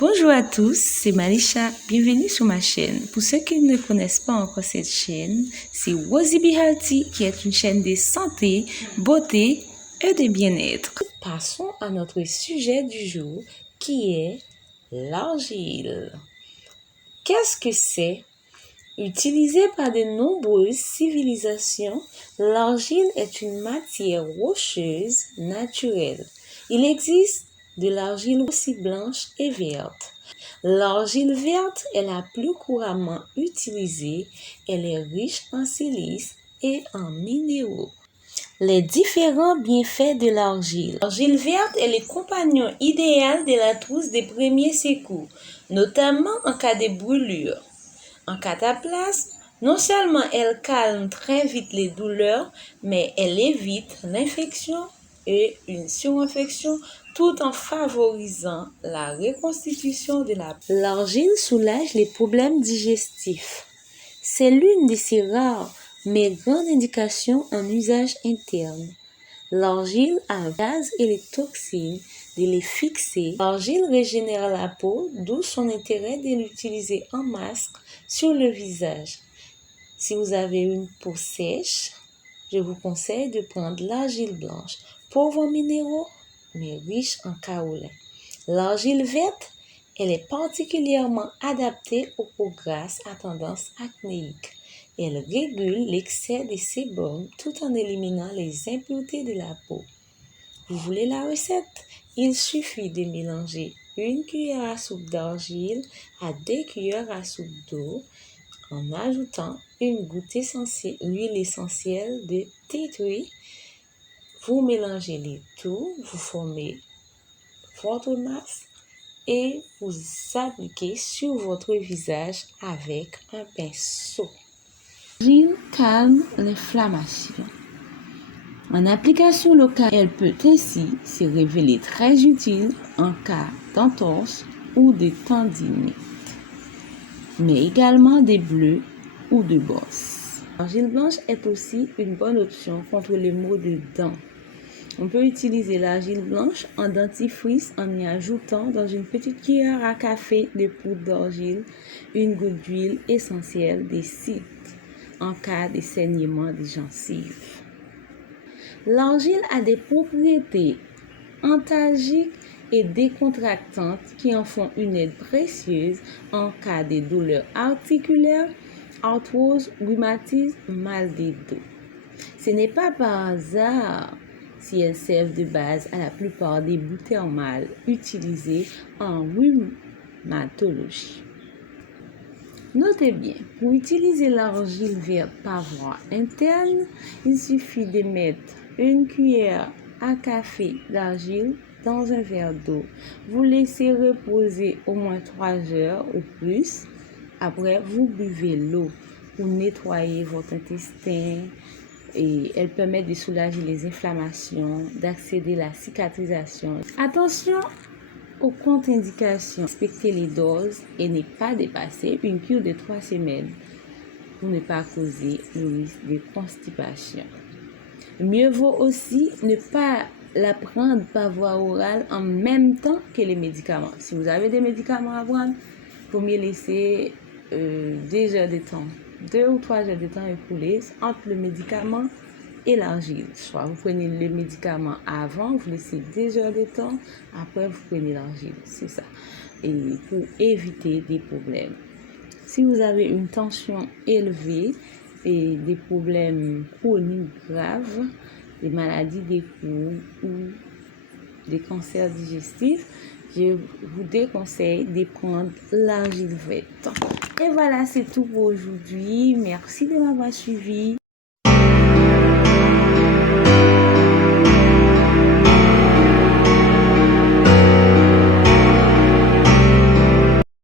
Bonjour à tous, c'est Malisha, bienvenue sur ma chaîne. Pour ceux qui ne connaissent pas encore cette chaîne, c'est Wozy Be Healthy qui est une chaîne de santé, beauté et de bien-être. Passons à notre sujet du jour qui est l'argile. Qu'est-ce que c'est? Utilisée par de nombreuses civilisations, l'argile est une matière rocheuse naturelle. Il existe de l'argile aussi blanche et verte. L'argile verte est la plus couramment utilisée. Elle est riche en silice et en minéraux. Les différents bienfaits de l'argile. L'argile verte est le compagnon idéal de la trousse des premiers secours, notamment en cas de brûlure. En cataplasme, non seulement elle calme très vite les douleurs, mais elle évite l'infection et une surinfection tout en favorisant la reconstitution de la peau. L'argile soulage les problèmes digestifs. C'est l'une de ces rares mais grandes indications en usage interne. L'argile a un gaz et les toxines de les fixer. L'argile régénère la peau, d'où son intérêt de l'utiliser en masque sur le visage. Si vous avez une peau sèche, je vous conseille de prendre l'argile blanche, pauvre en minéraux, mais riche en kaolin. L'argile verte, elle est particulièrement adaptée aux peaux grasses à tendance acnéique. Elle régule l'excès de sébum tout en éliminant les impuretés de la peau. Vous voulez la recette? Il suffit de mélanger 1 cuillère à soupe d'argile à 2 cuillères à soupe d'eau en ajoutant une goutte d'huile essentielle de tea tree. Vous mélangez les tout, vous formez votre masse et vous appliquez sur votre visage avec un pinceau. L'argile calme l'inflammation. En application locale, elle peut ainsi se révéler très utile en cas d'entorse ou de tendinite, mais également des bleus ou de bosses. L'argile blanche est aussi une bonne option contre les maux de dents. On peut utiliser l'argile blanche en dentifrice en y ajoutant dans une petite cuillère à café de poudre d'argile une goutte d'huile essentielle de citre en cas de saignement des gencives. L'argile a des propriétés antalgiques et décontractantes qui en font une aide précieuse en cas de douleurs articulaires, arthrose, rhumatisme, mal des dos. Ce n'est pas par hasard si elles servent de base à la plupart des bouts thermales utilisés en rhumatologie. Notez bien, pour utiliser l'argile verte par voie interne, il suffit de mettre 1 cuillère à café d'argile dans un verre d'eau. Vous laissez reposer au moins 3 heures ou plus. Après, vous buvez l'eau pour nettoyer votre intestin et elle permet de soulager les inflammations, d'accéder à la cicatrisation. Attention aux contre-indications, respectez les doses et ne pas dépasser une cure de 3 semaines pour ne pas causer le risque de constipation. Mieux vaut aussi ne pas la prendre par voie orale en même temps que les médicaments. Si vous avez des médicaments à prendre, il faut mieux laisser 2 heures de temps, 2 ou 3 heures de temps écoulées entre le médicament et l'argile. Soit vous prenez le médicament avant, vous laissez 2 heures de temps, après vous prenez l'argile. C'est ça. Et pour éviter des problèmes. Si vous avez une tension élevée et des problèmes chroniques graves, des maladies des couilles ou des cancers digestifs, je vous déconseille de prendre l'argile verte. Et voilà, c'est tout pour aujourd'hui. Merci de m'avoir suivi.